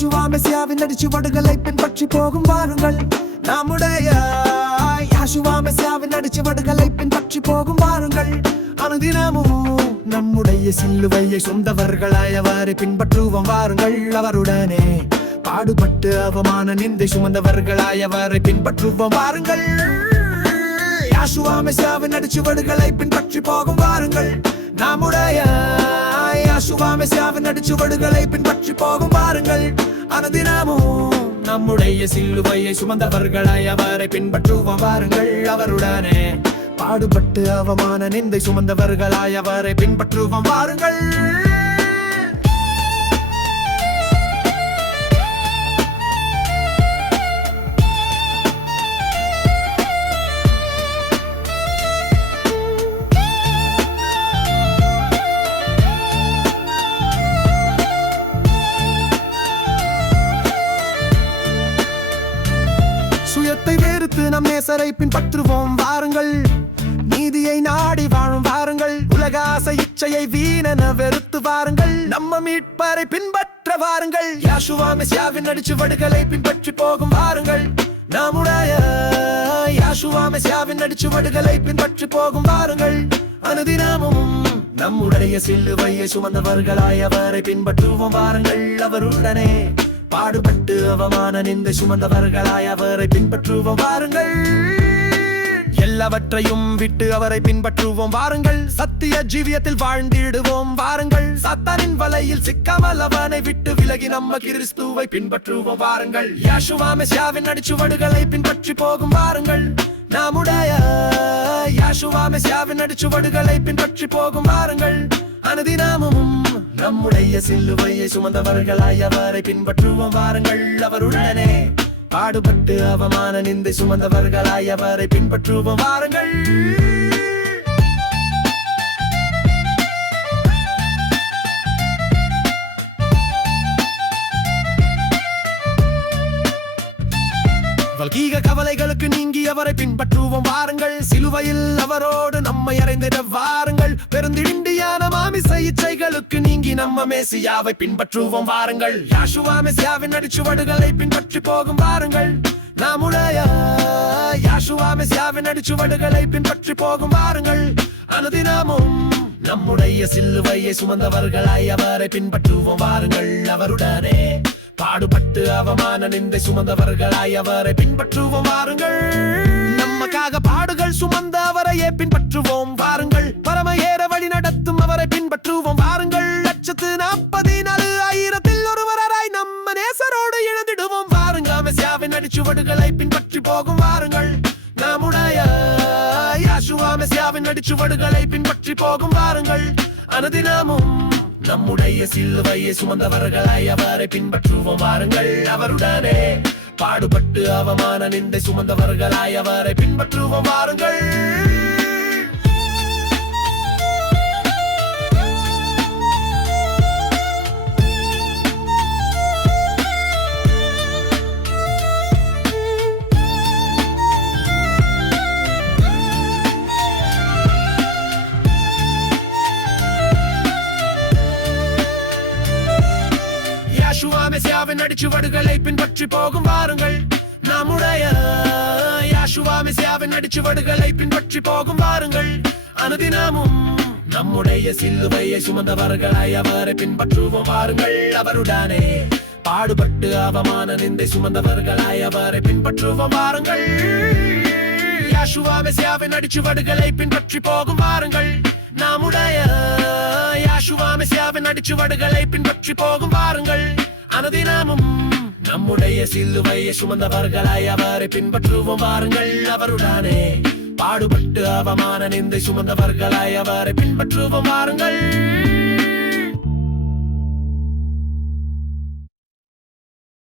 Yeshua மெசியாவின் அடிச்சுவடுகளை பின்பற்றி போகும் வாருங்கள். நம்முடைய யாஷுவா மெசியாவின் அடிச்சுவடுகளை பின்பற்றி போகும் வாருங்கள். அனுதினமும் நம்முடைய சிலுவையை சொந்தவர்களாய் அவரை பின்பற்றுவோம் வாருங்கள். அவருடனே பாடுபட்டு அவமான நிந்தை சுமந்தவர்களாய் அவரை பின்பற்றுவோம் வாருங்கள். யாஷுவா மெசியாவின் அடிச்சுவடுகளை பின்பற்றி போகும் வாருங்கள். நம்முடைய யாஷுவா மெசியாவின் அடிச்சுவடுகளை பின்பற்றி போகும் வாருங்கள். அனுதினமும் நம்முடைய சிலுவையை சுமந்தவர்களாய் அவரை பின்பற்றுவோம் வாருங்கள். அவருடனே பாடுபட்டு அவமான நிந்தை சுமந்தவர்களாய் அவரை பின்பற்றுவோம் வாருங்கள். சுயத்தை வெறுத்து நம் நேசரை பின்பற்றுவோம் வாருங்கள். நீதியை நாடி வாழும் வாருங்கள். உலக ஆசை இச்சையை வீணென வெறுத்து வாருங்கள். நம்ம மீட்பரை பின்பற்ற வாருங்கள். யாஷுவா மெசியாவின் அடிச்சுவடுகளை பின்பற்றி போகும் வாருங்கள். நம்முடைய யாஷுவா மெசியாவின் அடிச்சுவடுகளை பின்பற்றி போகும் வாருங்கள். அனுதினமும் நம்முடைய சிலுவையை சுமந்தவர்களாய் அவரை பின்பற்றுவோம் வாருங்கள். அவருடனே பாடுபட்டு அவமான நிந்தை சுமந்தவர்களாய் அவரை பின்பற்றுவோம் வாருங்கள். எல்லாவற்றையும் விட்டு அவரை பின்பற்றுவோம் வாருங்கள். சத்திய ஜீவியத்தில் வாழ்ந்திடுவோம் வாருங்கள். சாத்தானின் வலையில் சிக்காமல் அவனை விட்டு விலகி நம்ம கிறிஸ்துவை பின்பற்றுவோம் வாருங்கள். யாஷுவா மெசியாவின் அடிச்சுவடுகளை பின்பற்றி போகும் வாருங்கள். நம்முடைய யாஷுவா மெசியாவின் அடிச்சுவடுகளை பின்பற்றி போகும் வாருங்கள். அனுதினமும் நம்முடைய சிலுவையை சுமந்தவர்களாய் அவரை பின்பற்றுவோம் வாருங்கள். அவருடனே பாடுபட்டு அவமான நிந்தை சுமந்தவர்களாய் அவரை பின்பற்றுவோம் வாருங்கள். வல்கீக கவலைகளுக்கு நீங்கி அவரை பின்பற்றுவோம் வாருங்கள். சிலுவையில் அவரோடு நம்மை அறைந்திட வாருங்கள். பெருந்திண்டியான மாமிச இச்சைகளுக்கு நீங்கி நம்ம மேசியாவை பின்பற்றுவோம் வாருங்கள். யாஷுவா மெசியாவின் அடிச்சுவடுகளை பின்பற்றி போகும் வாருங்கள். நம்முடைய யாஷுவா மெசியாவின் அடிச்சுவடுகளை பின்பற்றி போகும் வாருங்கள். அனுதினமும் நம்முடைய சிலுவையை சுமந்தவர்களாய் அவரை பின்பற்றுவோம் வாருங்கள். அவருடனே பாடுபட்டு அவமான நிந்தை சுமந்தவர்களாய் அவரை பின்பற்றுவோம் வாருங்கள். நமக்காக பாடுகள் சுமந்த அவரையே பின்பற்றுவோம் வாருங்கள். பரம ஏற வழி நடத்தும் அவரை பின்பற்றுவோம் வாருங்கள். 144,000 ஒருவராய் நம்ம நேசரோடு இணைந்திடுவோம் வாருங்க. மெசியாவின் அடிச்சுவடுகளை பின்பற்றி போகும் வாருங்கள். நம்முடைய யாஷுவா மெசியாவின் அடிச்சுவடுகளை பின்பற்றி போகும் வாருங்கள். அனுதினமும் நம்முடைய சிலுவையை சுமந்தவர்களாய் அவரை பின்பற்றுவோம் வாருங்கள். அவருடனே பாடுபட்டு அவமான நிந்தை சுமந்தவர்களாய் அவரை பின்பற்றுவோம் வாருங்கள். யாஷுவா மெசியாவின் அடிச்சுவடுகளை பின்பற்றி போகும் வாருங்கள். நம்முடைய யாஷுவா மெசியாவின் அடிச்சுவடுகளை பின்பற்றி போகும் வாருங்கள். அனுதினமும் நம்முடைய சிலுவையை சுமந்தவர்களாய் அவரை பின்பற்றுவோம் வாருங்கள். அவருடனே பாடுபட்டு அவமான நிந்தை சுமந்தவர்களாய் அவரை பின்பற்றுவோம் வாருங்கள். யாஷுவா மெசியாவின் அடிச்சுவடுகளை பின்பற்றி போகும் வாருங்கள். நம்முடைய யாஷுவா மெசியாவின் அடிச்சுவடுகளை பின்பற்றி போகும் வாருங்கள். அனுதினமும் நம்முடைய சிலுவையை சுமந்தவர்களாய் அவரை பின்பற்றுவோம் வாருங்கள். அவருடனே பாடுபட்டு அவமான நிந்தை சுமந்தவர்களாய் அவரை பின்பற்றுவோம் வாருங்கள்.